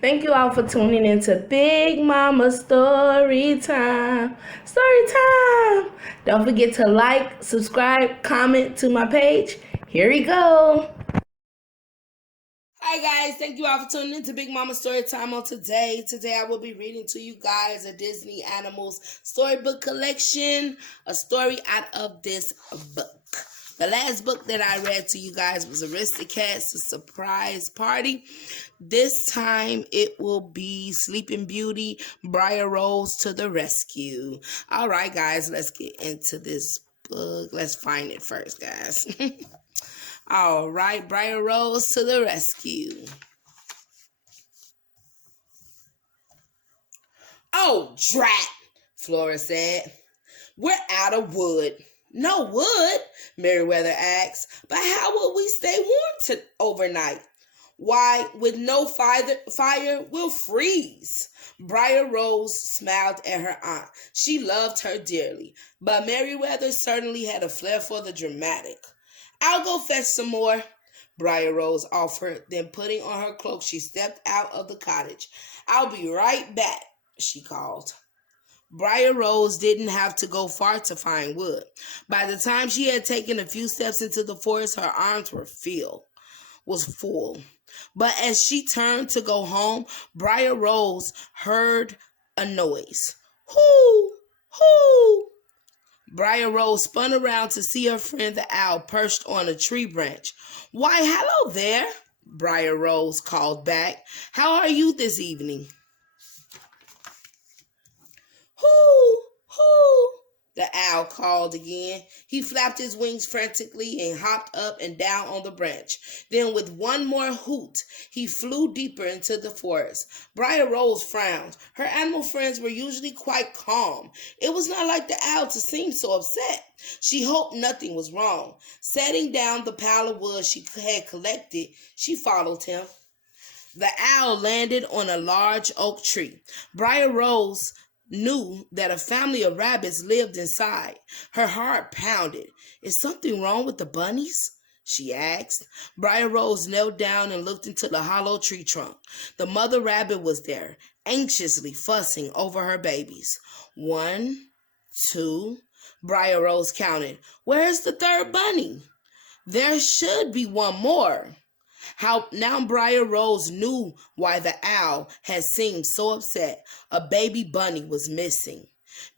Thank you all for tuning into Big Mama Story Time. Story Time! Don't forget to like, subscribe, comment to my page. Here we go. Hi guys, thank you all for tuning in to Big Mama Story Time on today. Today I will be reading to you guys a Disney Animals storybook collection, a story out of this book. The last book that I read to you guys was Aristocats, A Surprise Party. This time it will be Sleeping Beauty, Briar Rose to the Rescue. All right, guys, let's get into this book. Let's find it first, guys. All right, Briar Rose to the rescue. Oh, drat, Flora said. We're out of wood. No wood? Meriwether asked. But how will we stay warm overnight? Why, with no fire, we'll freeze. Briar Rose smiled at her aunt. She loved her dearly, but Meriwether certainly had a flair for the dramatic. I'll go fetch some more, Briar Rose offered. Then putting on her cloak, she stepped out of the cottage. I'll be right back, she called. Briar Rose didn't have to go far to find wood. By the time she had taken a few steps into the forest, her arms was full. But as she turned to go home, Briar Rose heard a noise. Hoo! Hoo! Briar Rose spun around to see her friend the owl perched on a tree branch. Why, hello there, Briar Rose called back. How are you this evening? Hoo! Hoo! The owl called again. He flapped his wings frantically and hopped up and down on the branch. Then with one more hoot, he flew deeper into the forest. Briar Rose frowned. Her animal friends were usually quite calm. It was not like the owl to seem so upset. She hoped nothing was wrong. Setting down the pile of wood she had collected, she followed him. The owl landed on a large oak tree. Briar Rose knew that a family of rabbits lived inside. Her heart pounded. Is something wrong with the bunnies? She asked. Briar Rose knelt down and looked into the hollow tree trunk. The mother rabbit was there, anxiously fussing over her babies. 1, 2, Briar Rose counted. Where's the third bunny? There should be one more. How now Briar Rose knew why the owl had seemed so upset. A baby bunny was missing.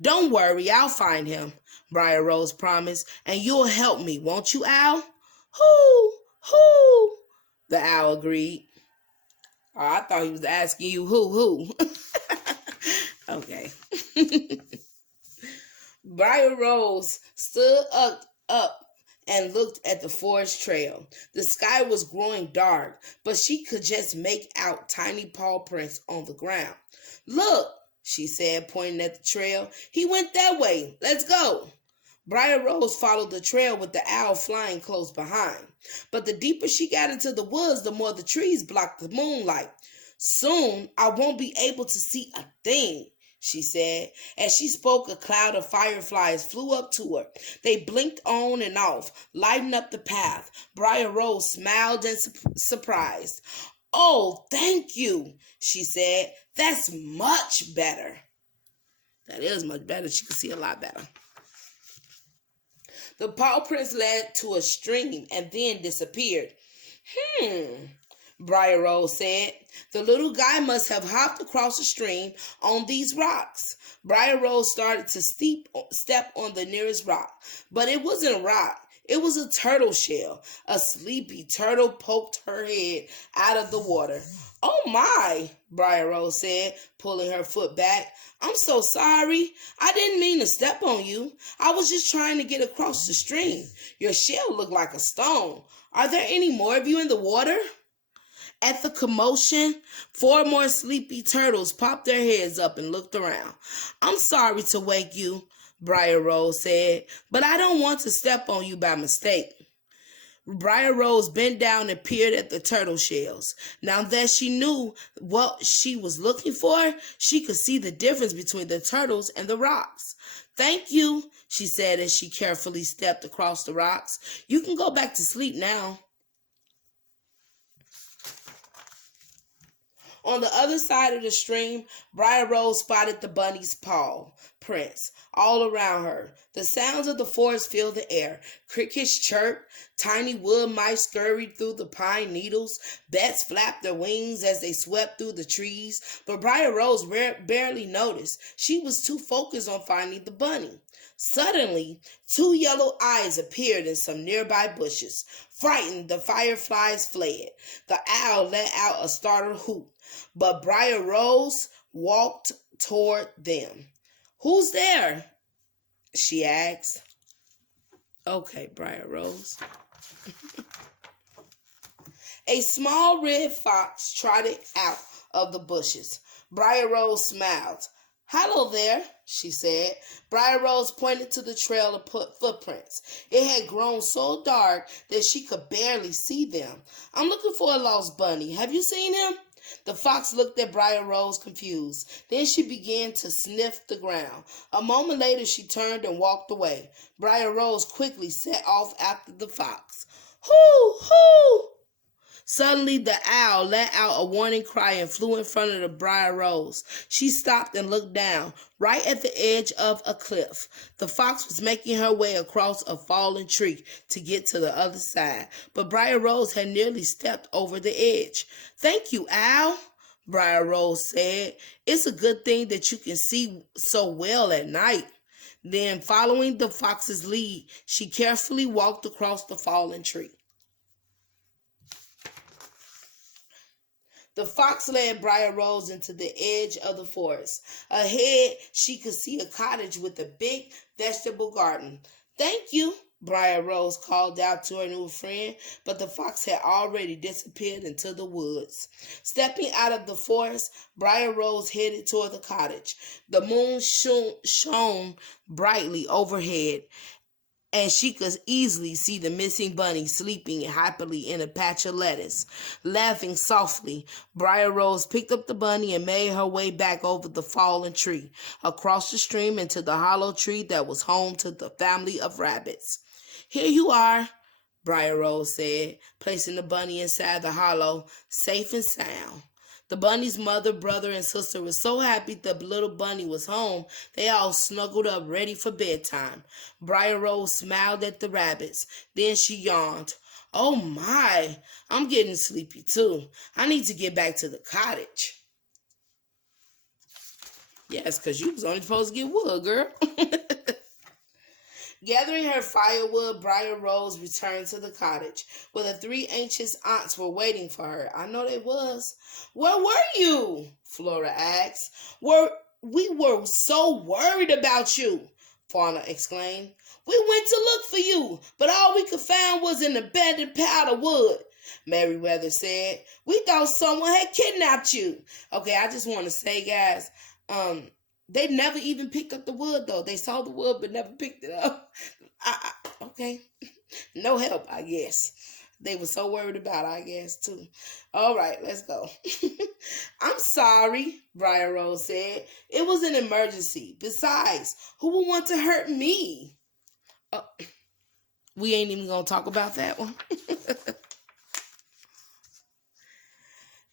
Don't worry, I'll find him, Briar Rose promised, and you'll help me, won't you, Owl? Hoo, hoo, the owl agreed. Oh, I thought he was asking you who. Okay. Briar Rose stood up and looked at the forest trail. The sky was growing dark, but she could just make out tiny paw prints on the ground. Look, she said, pointing at the trail. He went that way. Let's go. Briar Rose followed the trail with the owl flying close behind. But the deeper she got into the woods, the more the trees blocked the moonlight. Soon, I won't be able to see a thing, she said. As she spoke, a cloud of fireflies flew up to her. They blinked on and off, lighting up the path. Briar Rose smiled in surprise. Oh, thank you, she said. That's much better. That is much better. She could see a lot better. The paw prints led to a stream and then disappeared. Briar Rose said. The little guy must have hopped across the stream on these rocks. Briar Rose started to step on the nearest rock, but it wasn't a rock. It was a turtle shell. A sleepy turtle poked her head out of the water. Oh my, Briar Rose said, pulling her foot back. I'm so sorry. I didn't mean to step on you. I was just trying to get across the stream. Your shell looked like a stone. Are there any more of you in the water? At the commotion, 4 more sleepy turtles popped their heads up and looked around. I'm sorry to wake you, Briar Rose said, but I don't want to step on you by mistake. Briar Rose bent down and peered at the turtle shells. Now that she knew what she was looking for, she could see the difference between the turtles and the rocks. Thank you, she said as she carefully stepped across the rocks. You can go back to sleep now. On the other side of the stream, Briar Rose spotted the bunny's paw prints all around her. The sounds of the forest filled the air. Crickets chirped, tiny wood mice scurried through the pine needles, bats flapped their wings as they swept through the trees, but Briar Rose barely noticed. She was too focused on finding the bunny. Suddenly, two yellow eyes appeared in some nearby bushes. Frightened, the fireflies fled. The owl let out a startled hoot, but Briar Rose walked toward them. "Who's there?" she asked. "Okay, Briar Rose." A small red fox trotted out of the bushes. Briar Rose smiled. "Hello there," she said. Briar Rose pointed to the trail of footprints. It had grown so dark that she could barely see them. "I'm looking for a lost bunny. Have you seen him?" The fox looked at Briar Rose confused. Then she began to sniff the ground. A moment later, she turned and walked away. Briar Rose quickly set off after the fox. "Hoo, hoo!" Suddenly, the owl let out a warning cry and flew in front of the Briar Rose. She stopped and looked down, right at the edge of a cliff. The fox was making her way across a fallen tree to get to the other side, but Briar Rose had nearly stepped over the edge. "Thank you, owl," Briar Rose said. "It's a good thing that you can see so well at night." Then, following the fox's lead, she carefully walked across the fallen tree. The fox led Briar Rose into the edge of the forest. Ahead, she could see a cottage with a big vegetable garden. "Thank you," Briar Rose called out to her new friend, but the fox had already disappeared into the woods. Stepping out of the forest, Briar Rose headed toward the cottage. The moon shone brightly overhead, and she could easily see the missing bunny sleeping happily in a patch of lettuce. Laughing softly, Briar Rose picked up the bunny and made her way back over the fallen tree, across the stream into the hollow tree that was home to the family of rabbits. "Here you are," Briar Rose said, placing the bunny inside the hollow, safe and sound. The bunny's mother, brother, and sister were so happy the little bunny was home, they all snuggled up ready for bedtime. Briar Rose smiled at the rabbits. Then she yawned. "Oh my, I'm getting sleepy too. I need to get back to the cottage." "Yes, because you was only supposed to get wood, girl." Gathering her firewood, Briar Rose returned to the cottage, where the three anxious aunts were waiting for her. I know they was. "Where were you?" Flora asked. We were so worried about you," Fauna exclaimed. "We went to look for you, but all we could find was an abandoned pile of wood," Meriwether said. "We thought someone had kidnapped you." Okay, I just want to say, guys, they never even picked up the wood, though. They saw the wood, but never picked it up. Okay. No help, I guess. They were so worried about it, I guess, too. All right, let's go. "I'm sorry," Briar Rose said. "It was an emergency. Besides, who would want to hurt me?" We ain't even going to talk about that one.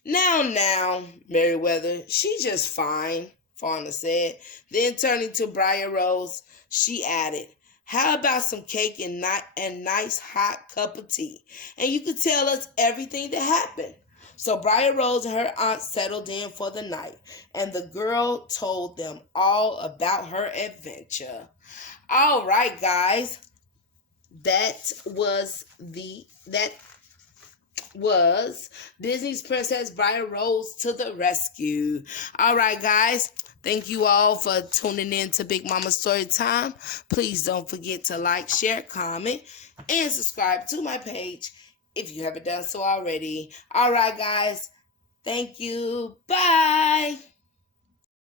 Now, Meriwether, she's just fine," Fauna said. Then turning to Briar Rose, she added, "How about some cake and nice hot cup of tea? And you could tell us everything that happened." So Briar Rose and her aunt settled in for the night, and the girl told them all about her adventure. All right, guys. That was Disney's Princess Briar Rose to the rescue. All right, guys. Thank you all for tuning in to Big Mama Story Time. Please don't forget to like, share, comment, and subscribe to my page if you haven't done so already. All right, guys. Thank you. Bye.